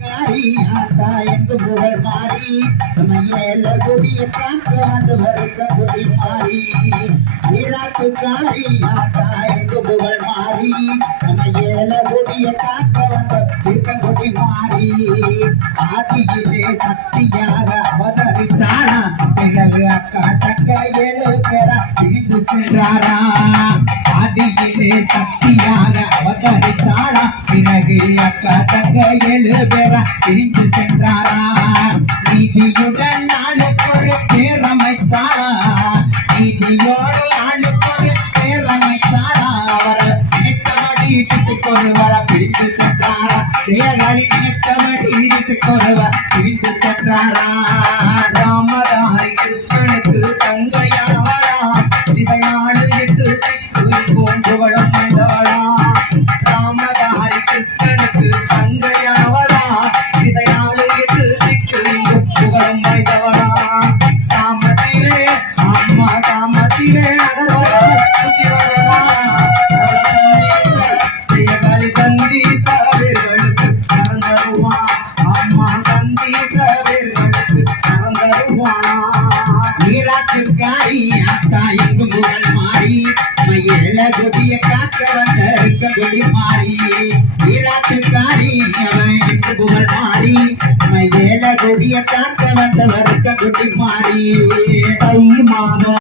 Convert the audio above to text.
எங்கு புகழ் மாறி? நம்ம கொடிய காக்க வந்து வருத்த கொடி மாறி. வீராத்து காரி ஆத்தா எங்கு புகழ் மாறி? நம்ம கொடிய காக்க வந்த கொடி மாறி. ஆதியிலே சக்தியாக அவதரித்தாரா? பிறகு அக்கா தக்க ஏழு பிரிந்து சென்றாரா? ஆதியிலே சக்தியாக அவதரித்தாரா? பிறகு அக்கா ஏழு பேரா பிரிந்து சென்றாரா? நீதியுடன் நாளுக்கொரு பேரமைத்தாரா நீதியோடு ஆளுக்கொரு பேரமைத்தாரா அவர் நினைத்தபடி திசைக்கொருவர பிரிந்து சென்றாரா? ஜெயகாரி நினைத்தபடி திசைக்கொருவர் பிரிந்து சென்றாரா? கொடிய காக்க வந்த இருக்க கொடி மாறி. நீராற்றுக்காரி அவன் எங்கு புகழ் மாறி. மயில கொடிய காக்க வந்த வருக்க கொடி மாறி. தை மாதம்